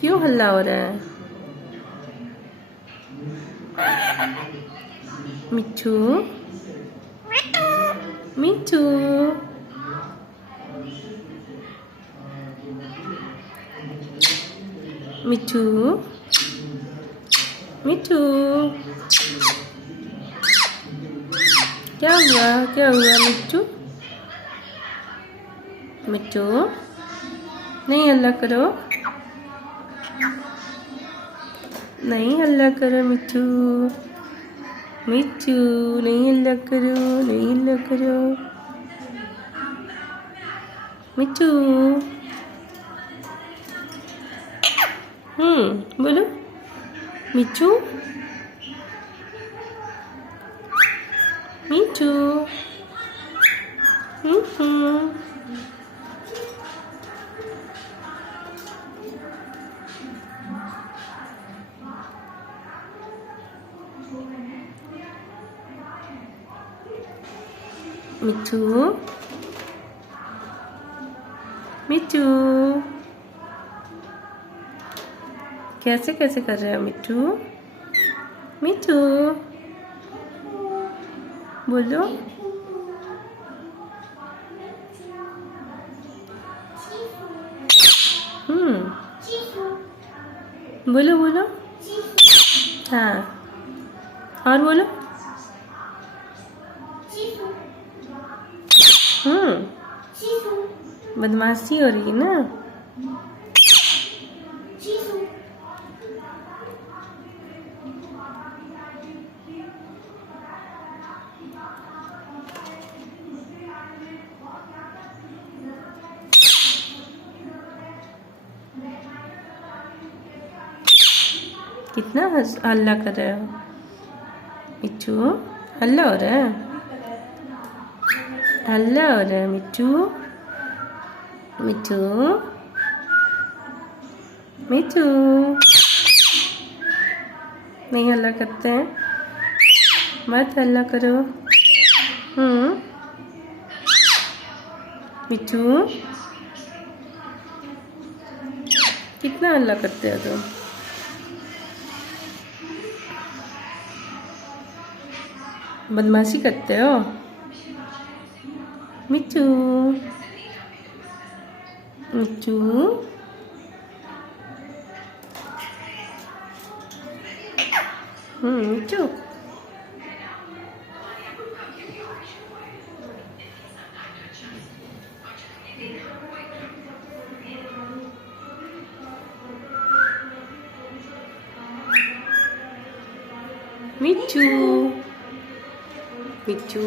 क्यों हल्ला हो रहा है? मिट्ठू मिट्ठू मिट्ठू मिट्ठू क्या हुआ? क्या हुआ मिट्ठू? मिट्ठू नहीं हल्ला करो, नहीं हल्ला करो मिट्ठू, मिट्ठू नहीं हल्ला करो, नहीं हल्ला करो मिट्ठू। बोलो मिट्ठू मिट्ठू। मिट्ठू मिट्ठू कैसे कैसे कर रहे हो मिट्ठू? मिट्ठू बोलो, बोलो बोलो, हाँ और बोलो, बदमाशी हो रही है ना? कितना हल्ला कर रहे हो मिट्ठू? हल्ला हो रहा है, हल्ला हो रहा है मिट्ठू, मिट्ठू मिट्ठू नहीं हल्ला करते हैं, मत हल्ला करो। मिट्ठू कितना हल्ला करते हो तुम? बदमाशी करते हो मिट्ठू, मिट्ठू मिट्ठू मिट्ठू मिट्ठू